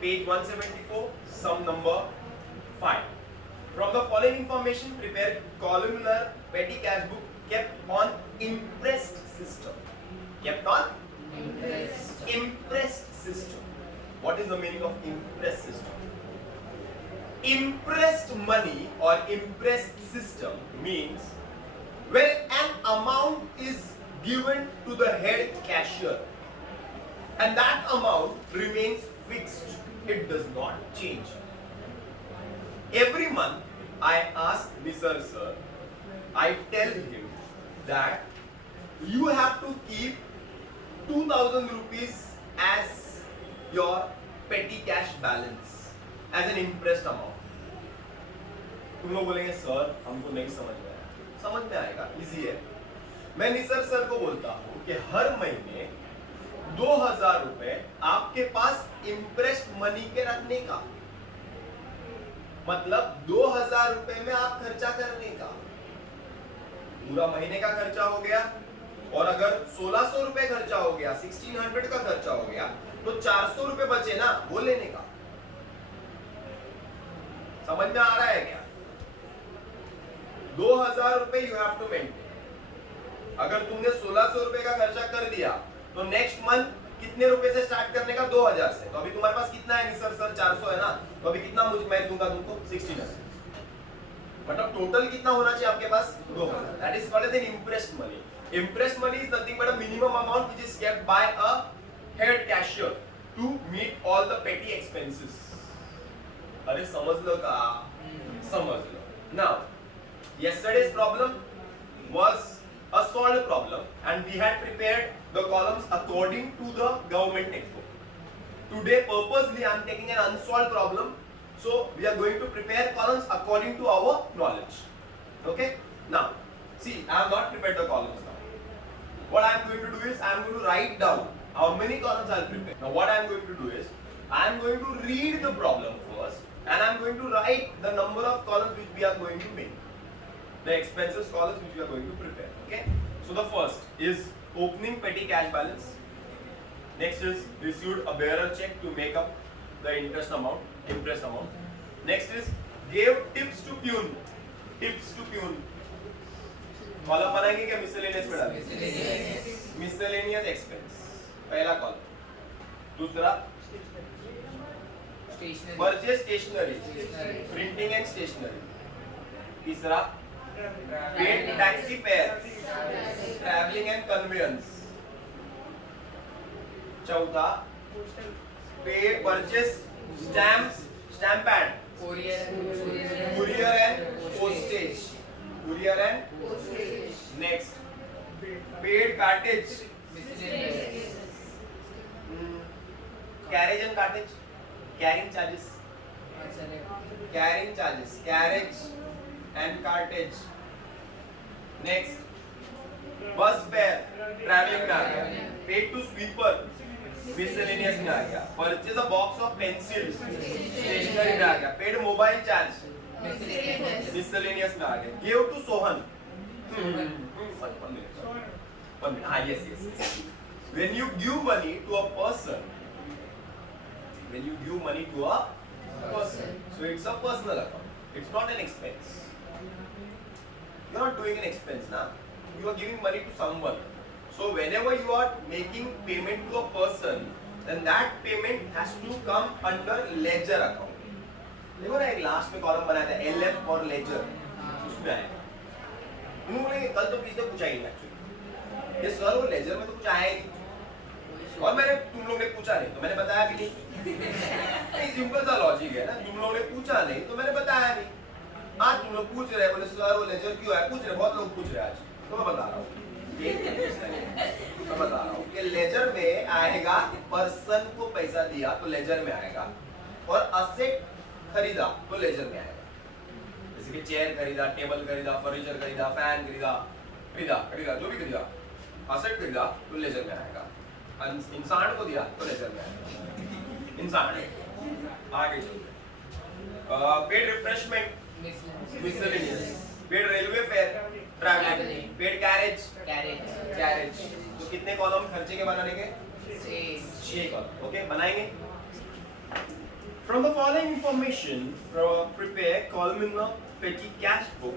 Page 174, sum number 5. From the following information, prepare columnar petty cash book kept on impressed system. Kept on impressed system. What is the meaning of impressed system? Impressed money or impressed system means when an amount is given to the head cashier and that amount remains fixed, it does not change. Every month I ask Nisar sir, I tell him that you have to keep 2000 rupees as your petty cash balance, as an impressed amount. तुम लोग बोलेंगे सर हमको नहीं समझ में आया, समझ में आएगा, इजी है। मैं निसर सर को बोलता हूँ कि हर महीने 2000 रुपए आपके पास इम्प्रेस्ड मनी के रखने का, मतलब 2000 रुपए में आप खर्चा करने का, पूरा महीने का खर्चा हो गया। और अगर 1600 रुपए खर्चा हो गया, 1600 का खर्चा हो गया, तो 400 रुपए बचे ना, वो लेने का। समझ में आ रहा है क्या? 2000 रुपए यू हैव टू मेंटेन। अगर तुमने 1600 रुपए का खर्चा कर दिया तो नेक्स्ट मंथ कितने रुपए से स्टार्ट करने का? 2000 से। तो अभी तुम्हारे पास कितना है निसर सर? 400 है ना, तो अभी कितना मुझे मैं दूंगा तुमको? 1600। मतलब टोटल कितना होना चाहिए आपके पास? 2000। That is called an imprest money. Imprest money is nothing but a minimum amount which is kept by a head cashier to meet all the petty expenses. अरे समझ लो का? समझ लो। Now yesterday's problem was a solved problem and we had prepared the columns according to the government textbook. Today purposely I am taking an unsolved problem, so we are going to prepare columns according to our knowledge. Okay, now see, I have not prepared the columns now. What I am going to do is I am going to write down how many columns I will prepare. Now what I am going to do is I am going to read the problem first and I am going to write the number of columns which we are going to make, the expenses columns which we are going to prepare. Okay, so the first is opening petty cash balance. Next is received a bearer check to make up the interest amount. Next is gave tips to peon. Column बनाएंगे क्या? Miscellaneous में डालेंगे। Miscellaneous expense पहला कॉलम। दूसरा purchase stationery, printing and stationery. तीसरा paid taxi fare, travelling and conveyance. चौथा paid purchase stamp pad, courier and postage. Next paid cartage, carriage and cartage, carrying charges, carriage and cartage. Next bus fare, traveling में आ गया। paid to sweeper, miscellaneous में आ गया। purchase a box of pencils, stationery में आ गया। paid mobile charge, miscellaneous में आ गया। give to Sohan, 1 minute, yes. When you give money to a person, so it's a personal account, it's not an expense. You are not doing an expense now, you are giving money to someone. So whenever you are making payment to a person, then that payment has to come under ledger account. देखो ना, एक लास्ट में कॉलम बनाया था LF और लेजर, उसमें आएगा। उन्होंने कल तो किसी ने पूछा ही नहीं एक्चुअली, ये सर वो लेजर में तो कुछ आया ही नहीं, और मैंने तुम लोग ने पूछा नहीं तो मैंने बताया भी नहीं। सिंपल सा लॉजिक है ना, तुम लोग ने पूछा नहीं तो मैंने बताया नहीं। आज तुम लोग पूछ रहे हैं, बोले सर वो लेजर क्यों है, पूछ रहे, बहुत लोग पूछ रहे हैं आज, तो मैं बता रहा हूँ कि लेजर में आएगा, पर्सन को पैसा दिया तो लेजर में आएगा, और असेट खरीदा तो लेजर में आएगा। जैसे कि चेयर खरीदा, टेबल खरीदा, फर्नीचर खरीदा, फैन खरीदा, जो भी खरीदा, असेट खरीदा तो लेजर में आएगा। इंसान को दिया तो लेजर में आएगा। इंसान आगे paid refreshment, miscellaneous, paid railway fair, travelling, paid carriage. तो कितने कॉलम खर्चे के बनाने के? 6 कॉलम। ओके, बनाएंगे। From the following information, prepare columnar petty cash book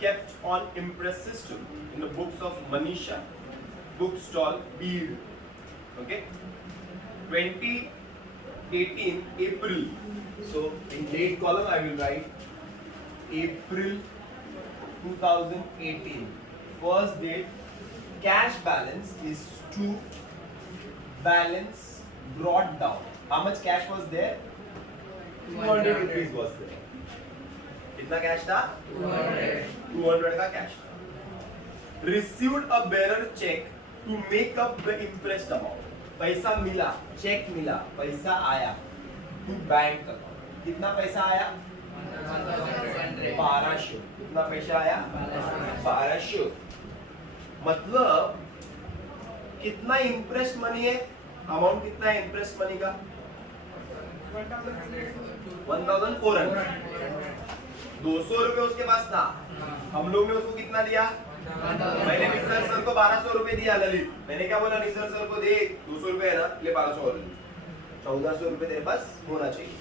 kept on Impress system in the books of Manisha, bookstall Beard. Okay, 2018 April. So in date column I will write April 2018. First date, cash balance is 2. Balance brought down. How much cash was there? 200 rupees was there. कितना कैश था? 200 का कैश था. Received a bearer check to make up the impressed amount. पैसा मिला, चेक मिला, पैसा आया to bank account. कितना पैसा आया? 1200. कितना पैसा आया? 1200. मतलब कितना इंटरेस्ट मनी है? अमाउंट कितना है इंटरेस्ट मनी का? 1400. 200 रुपए उसके पास था. हम लोग ने उसको कितना दिया? मैंने निसर सर को 1200 रुपए दिया. ललित, मैंने क्या बोला? निसर सर को दे 200 रुपए है ना, ले 1200 और 1400 रुपए तेरे पास होना चाहिए.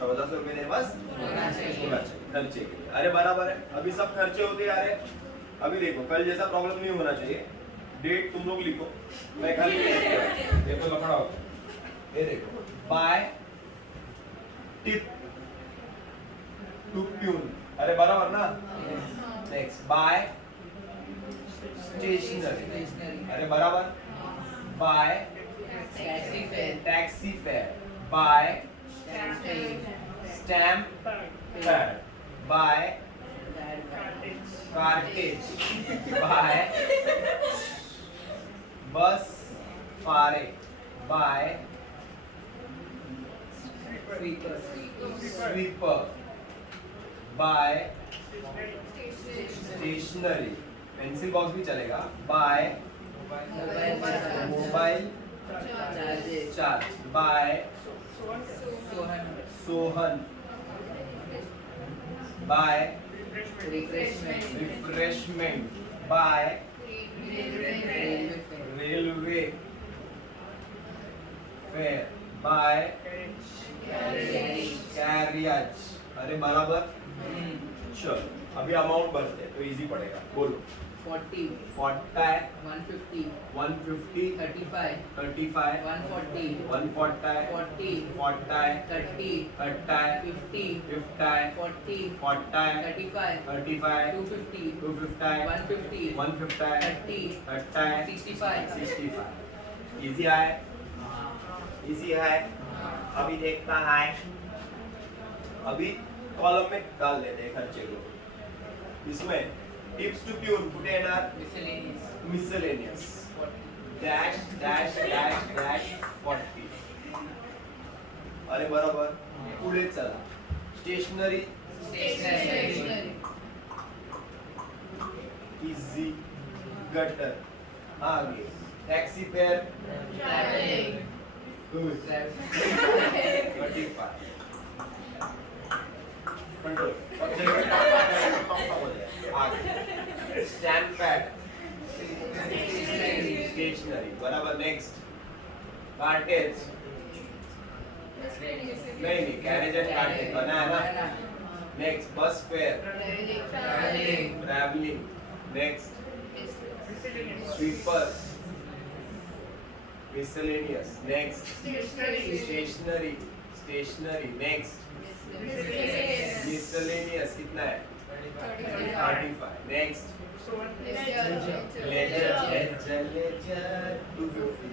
1400 रुपए तेरे पास होना चाहिए खर्चे के लिए. अरे बराबर है. अभी सब खर्चे होते आ रहे. अभी देखो, कल जैसा प्रॉब्लम नहीं होना चाहिए. डेट तुम लोग लिखो, मैं खाली ये तो लफड़ा होता है. ये देखो, बाय टिप टू प्यून. अरे बराबर ना. Next, by stationery. अरे बराबर. By taxi fare. By stamp pad. By cartage. By bus fare. By sweeper. By stationery. Pencil box भी चलेगा. By mobile charge. By Sohan. By refreshment. By railway fare. By carriage. अरे बराबर. चलो अभी अमाउंट बढ़ते हैं तो इजी पड़ेगा. बोलो. 40 40 150 150 35 35 140 140 40 40 30 30 50 50 40 40 35 35 250 250 150 150 30 30 65 65. इजी है. इजी है. अभी देखता है. अभी कॉलम में डाल देते हैं खर्चे को. इसमें टिप्स टू प्यून कुठे येणार? miscellaneous miscellaneous. Dash dash dash dash 40. अरे बरोबर. पुढे चला. स्टेशनरी इजी गटर. आगे टैक्सी फेयर गुड 35 कंट्रोल. आगे स्टैम्प पैड स्टेशनरी. बराबर. Next cartage. नहीं कैरेज एंड कार्टेज बना है ना. Next bus fare travelling. Next sweeper miscellaneous. Next stationery. Next miscellaneous कितना है? 35. Next ledger 250.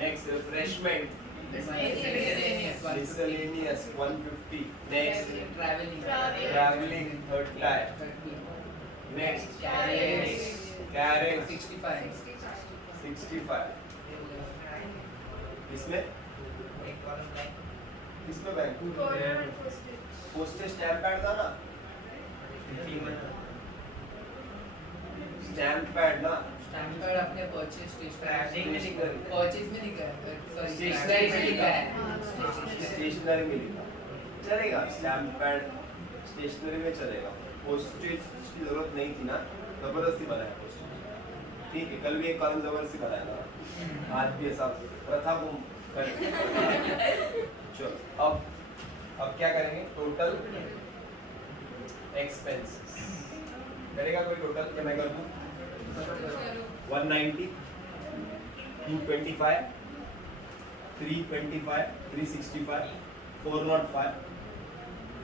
Next refreshment miscellaneous 150. Next traveling 30. Next carriage 65. इसमें किसमें बैंक? पोस्टेज स्टैम्प पैड था ना. स्टैम्प पैड ना. स्टैम्प पैड अपने परचेज Stationery में लिखा है. परचेज में लिखा है. सॉरी Stationery में लिखा है. Stationery स्टेशनरी में लिखा चलेगा. स्टैम्प पैड स्टेशनरी में चलेगा. पोस्टेज की जरूरत नहीं थी ना, जबरदस्ती बनाया पोस्टेज. ठीक है, कल भी एक कॉलम जबरदस्ती बनाया था, आज भी ऐसा प्रथा को कर. चलो अब क्या करेंगे? टोटल एक्सपेंसेस करेगा कोई टोटल? क्या मैं कर दूं? 190, 225, 325, 365, 405,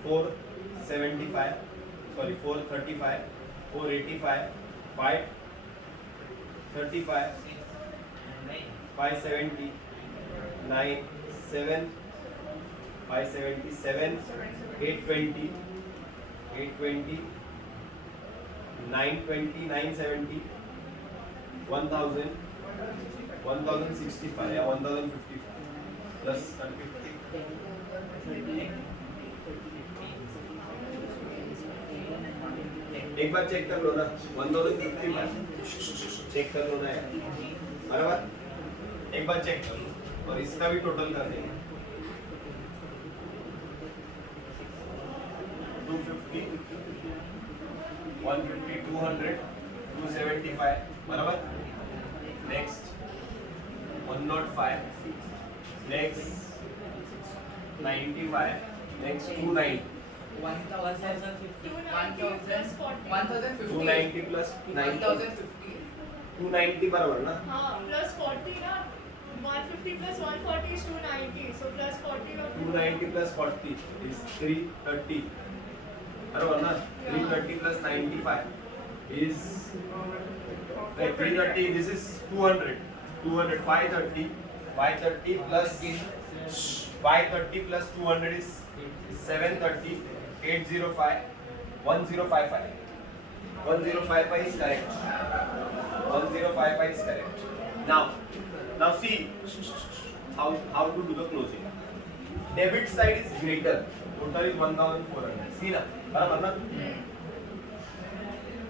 475, sorry 435, 485, 535, 570, 9, 7, 577, 820, 820, 920, 970, 1000, 1065 या 1055 plus 150. एक बार चेक कर लो ना, 1055 चेक कर लो ना यार, बराबर? एक बार चेक कर लो और इसका भी टोटल कर देंगे। 250, 150, 200, 275 बराबर? नेक्स्ट 105, नेक्स्ट 95, नेक्स्ट 290, 290 plus 90, 290 बराबर ना? हाँ plus 40 ना 150 plus 140 is 290 so plus 40 और 290 plus 40 is 330 बराबर ना? 330 plus 95 is 330, this is 200, 530, 530 plus 530 plus 200 is 730, 805, 1055, 1055 is correct, 1055 is correct. Now see how to do the closing. Debit side is greater, total is 1400. See ना, बराबर ना?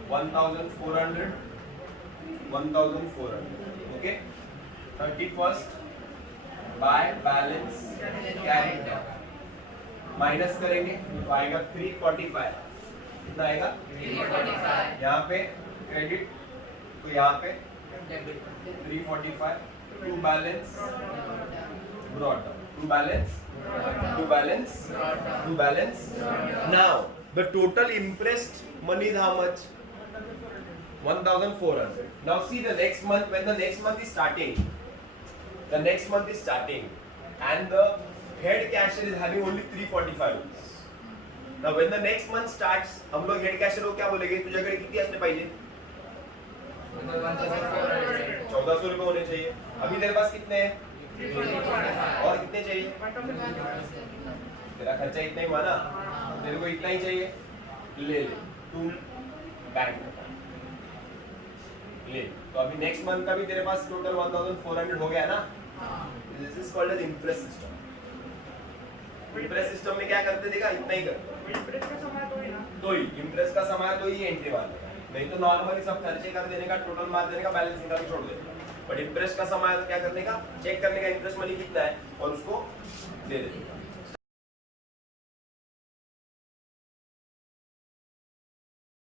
1400, 1400. Okay. 31st by balance carried minus करेंगे तो आएगा 345. कितना आएगा? 345. यहाँ पे क्रेडिट तो यहाँ पे 345. To balance brought down. To balance. Now the total impressed money is how much? 1400. Now see the next month, when the next month is starting, and the head cashier is having only 345 rupees. Now when the next month starts, हम लोग head cashier को क्या बोलेंगे? तुझ्याकडे किती असले पाहिजे? 1400 रुपए होने चाहिए. अभी तेरे पास कितने हैं? और कितने चाहिए? तेरा खर्चा इतना ही हुआ ना, तेरे को इतना ही चाहिए, ले तुम बैंक ले. तो अभी नेक्स्ट मंथ का भी तेरे पास टोटल 1400 हो गया ना. This is called as imprest system. Imprest system में क्या करते देखा? इतना ही करते. इंप्रेस का समय तो ही एंट्री वाला, नहीं तो नॉर्मली सब खर्चे कर देने का, टोटल मार देने का, बैलेंस निकाल के छोड़ देने का. बट इंप्रेस का समय तो क्या करने का? चेक करने का इंप्रेस मनी कितना है और उसको दे देने का.